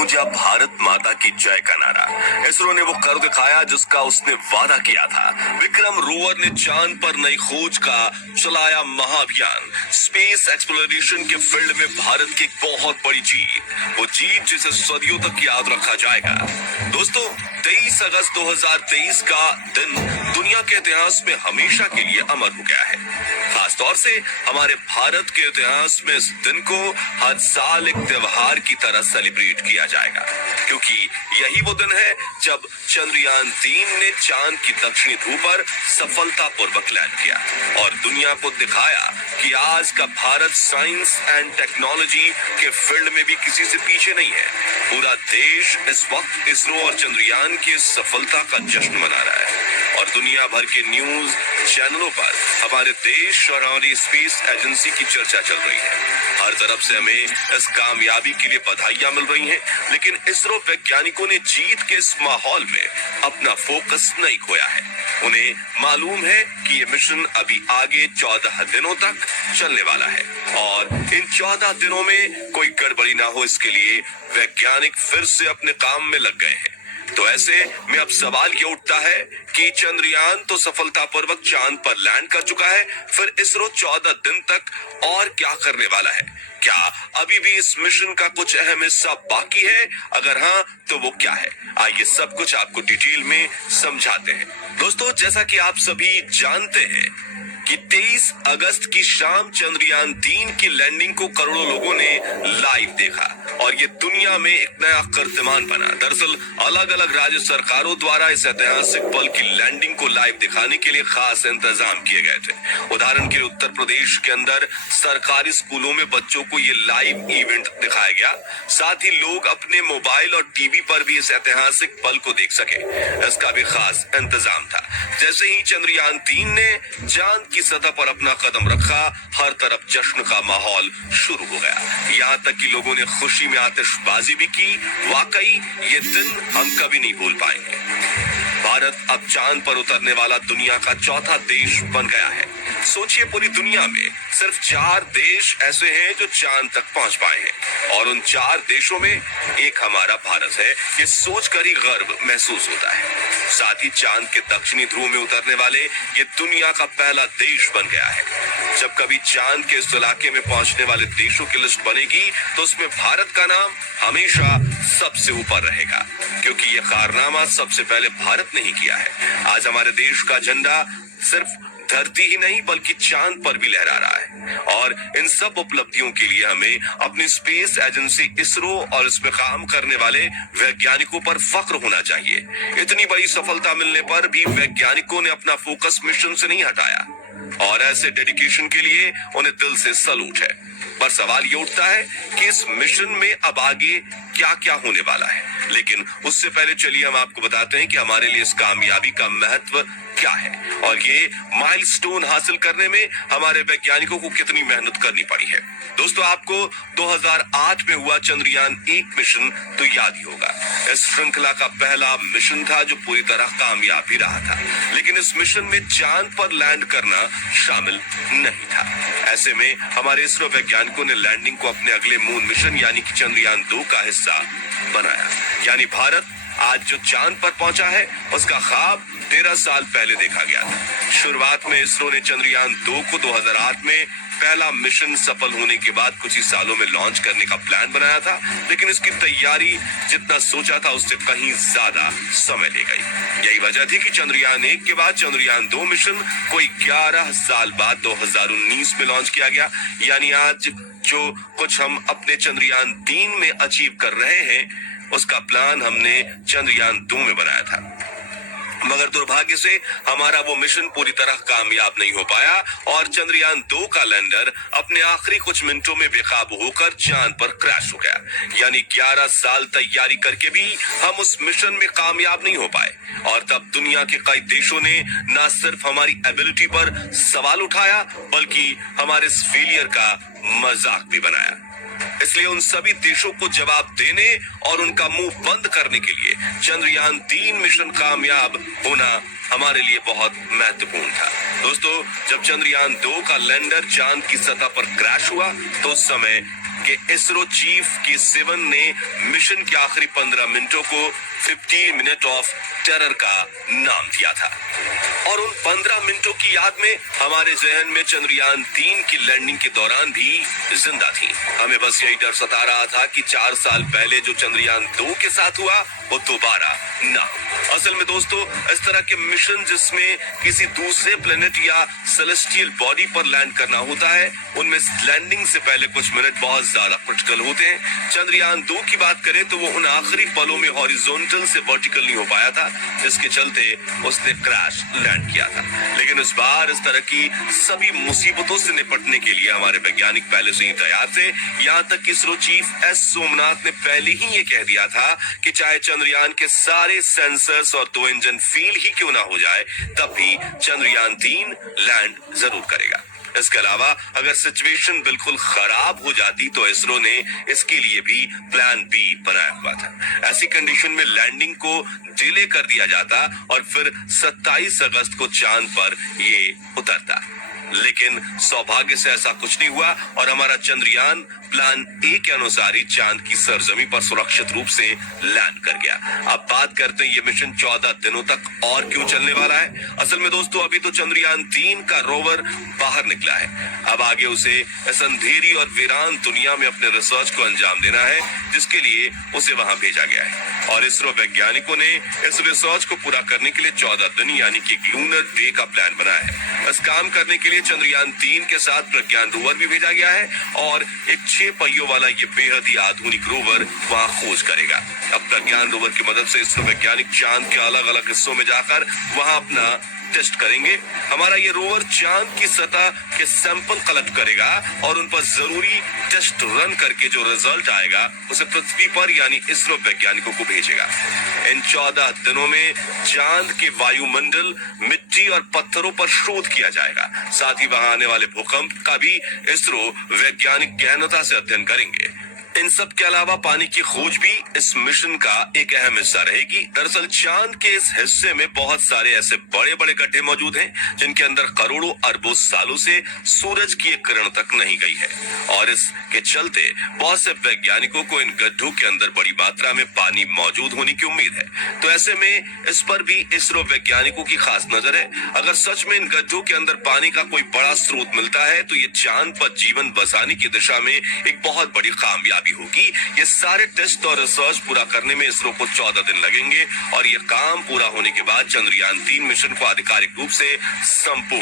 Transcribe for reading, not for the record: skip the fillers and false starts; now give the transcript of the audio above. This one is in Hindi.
गूंजा भारत माता की जय का नारा। इसरो ने वो कर दिखाया जिसका उसने वादा किया था। विक्रम रोवर ने चांद पर नई खोज का चलाया महाअभियान। स्पेस एक्सप्लोरेशन के फील्ड में भारत की एक बहुत बड़ी जीत, वो जीत जिसे सदियों तक याद रखा जाएगा। दोस्तों, 23 अगस्त 2023 का दिन दुनिया के इतिहास में हमेशा के लिए अमर हो गया है। खासतौर से हमारे भारत के इतिहास में इस दिन को हर साल एक त्योहार की तरह सेलिब्रेट किया जाएगा, क्योंकि यही वो दिन है जब चंद्रयान 3 ने चांद की दक्षिणी ध्रुव पर सफलतापूर्वक लैंड किया और दुनिया को दिखाया कि आज का भारत साइंस एंड टेक्नोलॉजी के फील्ड में भी किसी से पीछे नहीं है। पूरा देश इस वक्त इसरो और चंद्रयान की सफलता का जश्न मना रहा है और दुनिया भर के न्यूज चैनलों पर हमारे देश और हमारी स्पेस एजेंसी की चर्चा चल रही है। हर तरफ से हमें इस कामयाबी के लिए बधाइयां मिल रही हैं, लेकिन इसरो वैज्ञानिकों ने जीत के इस माहौल में अपना फोकस नहीं खोया है। उन्हें मालूम है कि ये मिशन अभी आगे 14 दिनों तक चलने वाला है और इन 14 दिनों में कोई गड़बड़ी ना हो, इसके लिए वैज्ञानिक फिर से अपने काम में लग गए हैं। तो ऐसे में अब सवाल ये उठता है कि चंद्रयान तो सफलतापूर्वक चांद पर लैंड कर चुका है, फिर इसरो 14 दिन तक और क्या करने वाला है? क्या अभी भी इस मिशन का कुछ अहम हिस्सा बाकी है? अगर हाँ, तो वो क्या है? आइए सब कुछ आपको डिटेल में समझाते हैं। दोस्तों, जैसा कि आप सभी जानते हैं कि 23 अगस्त की शाम चंद्रयान 3 की लैंडिंग को करोड़ों लोगों ने लाइव देखा और ये दुनिया में एक नया कीर्तिमान बना। दरअसल अलग अलग राज्य सरकारों द्वारा इस ऐतिहासिक पल की लैंडिंग को लाइव दिखाने के लिए खास इंतजाम किए गए थे। उदाहरण के लिए उत्तर प्रदेश के अंदर सरकारी स्कूलों में बच्चों को ये लाइव इवेंट दिखाया गया, साथ ही लोग अपने मोबाइल और टीवी पर भी इस ऐतिहासिक पल को देख सके, इसका भी खास इंतजाम था। जैसे ही चंद्रयान 3 ने चांद की सतह पर अपना कदम रखा, हर तरफ जश्न का माहौल शुरू हो गया। यहाँ तक कि लोगों ने खुशी में आतिशबाजी भी की। वाकई ये दिन हम कभी नहीं भूल पाएंगे। भारत अब चांद पर उतरने वाला दुनिया का चौथा देश बन गया है। सोचिए, पूरी दुनिया में सिर्फ 4 देश ऐसे हैं जो चांद तक पहुंच पाए हैं और उन 4 देशों में एक हमारा भारत है। ये सोचकर ही गर्व महसूस होता है। साथ ही चांद के दक्षिणी ध्रुव में उतरने वाले ये दुनिया का पहला देश बन गया है। जब कभी चांद के इस इलाके में पहुंचने वाले देशों की लिस्ट बनेगी तो उसमें भारत का नाम हमेशा सबसे ऊपर रहेगा, क्योंकि ये कारनामा सबसे पहले भारत ने ही किया है। आज हमारे देश का झंडा सिर्फ धरती ही नहीं बल्कि चांद पर भी लहरा रहा है और इन सब उपलब्धियों के लिए हमें अपनी स्पेस एजेंसी इसरो और इसमें काम करने वाले वैज्ञानिकों पर फख्र होना चाहिए। इतनी बड़ी सफलता मिलने पर भी वैज्ञानिकों ने अपना फोकस मिशन से नहीं हटाया और ऐसे डेडिकेशन के लिए उन्हें दिल से सैल्यूट है। पर सवाल ये उठता है कि इस मिशन में अब आगे क्या क्या होने वाला है, लेकिन उससे पहले चलिए हम आपको बताते हैं कि हमारे लिए इस कामयाबी का महत्व क्या है और ये माइलस्टोन हासिल करने में हमारे वैज्ञानिकों को कितनी मेहनत करनी पड़ी है। दोस्तों, आपको 2008 में हुआ चंद्रयान 1 मिशन तो याद ही होगा। इस श्रृंखला का पहला मिशन था जो पूरी तरह कामयाब भी रहा था, लेकिन इस मिशन में चांद पर लैंड करना शामिल नहीं था। ऐसे में हमारे इसरो वैज्ञानिकों ने लैंडिंग को अपने अगले मून मिशन यानी कि चंद्रयान 2 का हिस्सा बनाया। यानी भारत आज जो चांद पर पहुंचा है उसका ख्वाब 13 साल पहले देखा गया था। शुरुआत में इसरो ने चंद्रयान 2 को 2008 में पहला मिशन सफल होने के बाद कुछ ही सालों में लॉन्च करने का प्लान बनाया था, लेकिन इसकी तैयारी जितना सोचा था उससे कहीं ज्यादा समय ले गई। यही वजह थी कि चंद्रयान 1 के बाद चंद्रयान 2 मिशन कोई 11 साल बाद 2019 में लॉन्च किया गया। यानी आज जो कुछ हम अपने चंद्रयान 3 में अचीव कर रहे हैं उसका प्लान हमने चंद्रयान 2 में बनाया था, मगर दुर्भाग्य से हमारा वो मिशन पूरी तरह कामयाब नहीं हो पाया और चंद्रयान 2 का लैंडर अपने आखिरी कुछ मिनटों में बेकाबू होकर चांद पर क्रैश हो गया। यानी 11 साल तैयारी करके भी हम उस मिशन में कामयाब नहीं हो पाए और तब दुनिया के कई देशों ने न सिर्फ हमारी एबिलिटी पर सवाल उठाया बल्कि हमारे इस फेलियर का मजाक भी बनाया। इसलिए उन सभी देशों को जवाब देने और उनका मुंह बंद करने के लिए चंद्रयान 3 मिशन कामयाब होना हमारे लिए बहुत महत्वपूर्ण था। दोस्तों, जब चंद्रयान 2 का लैंडर चांद की सतह पर क्रैश हुआ तो उस समय कि इसरो चीफ के सिवन ने मिशन के आखिरी 15 मिनटों को 15 मिनट ऑफ टेरर का नाम दिया था। और उन 15 मिनटों की याद में हमारे जहन में चंद्रयान 3 की लैंडिंग के दौरान भी जिंदा थी। हमें बस यही डर सता रहा था कि 4 साल पहले जो चंद्रयान 2 के साथ हुआ वो दोबारा ना। असल में दोस्तों, इस तरह के मिशन जिसमें किसी दूसरे प्लेनेट या सेलेस्टियल बॉडी पर लैंड करना होता है, उनमें लैंडिंग से पहले कुछ मिनट बहुत ज्यादा क्रिटिकल होते हैं। चंद्रयान 2 की बात करें तो वो उन आखिरी पलों में हॉरिजॉन्टल से वर्टिकल नहीं हो पाया था, जिसके चलते उसने क्रैश लैंड किया था। लेकिन इस बार इस तरह की सभी मुसीबतों से निपटने के लिए हमारे वैज्ञानिक पहले से ही तैयार थे। यहाँ तक कि इसरो चीफ एस सोमनाथ ने पहले ही ये कह दिया था कि चाहे चंद्रयान के सारे सेंसर्स और 2 इंजन फेल ही क्यों ना हो जाए, तब भी चंद्रयान 3 लैंड जरूर करेगा। इसके अलावा अगर सिचुएशन बिल्कुल खराब हो जाती तो इसरो ने इसके लिए भी प्लान बी बनाया हुआ था। ऐसी कंडीशन में लैंडिंग को डिले कर दिया जाता और फिर 27 अगस्त को चांद पर ये उतरता। लेकिन सौभाग्य से ऐसा कुछ नहीं हुआ और हमारा चंद्रयान प्लान ए के अनुसार ही चांद की सरजमी पर सुरक्षित रूप से लैंड कर गया। अब बात करते हैं ये मिशन 14 दिनों तक और क्यों चलने वाला है। असल में दोस्तों, अभी तो चंद्रयान 3 का रोवर बाहर निकला है। अब आगे उसे इस अंधेरी और वीरान दुनिया में अपने रिसर्च को अंजाम देना है, जिसके लिए उसे वहां भेजा गया है। और इसरो वैज्ञानिकों ने इस रिसर्च को पूरा करने के लिए 14 दिन यानी कि लूनर डे का प्लान बनाया है। इस काम करने के लिए चंद्रयान 3 के साथ प्रज्ञान रोवर भी भेजा गया है और एक 6 पहियों वाला ये बेहद ही आधुनिक रोवर वहां खोज करेगा। अब प्रज्ञान रोवर की मदद से इसरो वैज्ञानिक चांद के अलग अलग हिस्सों में जाकर वहां अपना टेस्ट करेंगे। हमारा ये रोवर चांद की सतह के सैंपल कलेक्ट करेगा और उन पर जरूरी टेस्ट रन करके जो रिजल्ट आएगा उसे पृथ्वी पर यानी इसरो वैज्ञानिकों को भेजेगा। इन 14 दिनों में चांद के वायुमंडल, मिट्टी और पत्थरों पर शोध किया जाएगा। साथ ही वहां आने वाले भूकंप का भी इसरो वैज्ञानिक गहनता से अध्ययन करेंगे। इन सब के अलावा पानी की खोज भी इस मिशन का एक अहम हिस्सा रहेगी। दरअसल चांद के इस हिस्से में बहुत सारे ऐसे बड़े बड़े गड्ढे मौजूद हैं जिनके अंदर करोड़ों अरबों सालों से सूरज की एक किरण तक नहीं गई है और इसके चलते बहुत से वैज्ञानिकों को इन गड्ढों के अंदर बड़ी मात्रा में पानी मौजूद होने की उम्मीद है। तो ऐसे में इस पर भी इसरो वैज्ञानिकों की खास नजर है। अगर सच में इन गड्ढों के अंदर पानी का कोई बड़ा स्रोत मिलता है तो ये चांद पर जीवन बसाने की दिशा में एक बहुत बड़ी कामयाबी होगी। ये सारे टेस्ट और रिसर्च पूरा करने में इसरो को 14 दिन लगेंगे और ये काम पूरा होने के बाद चंद्रयान 3 मिशन को आधिकारिक रूप से संपूर्ण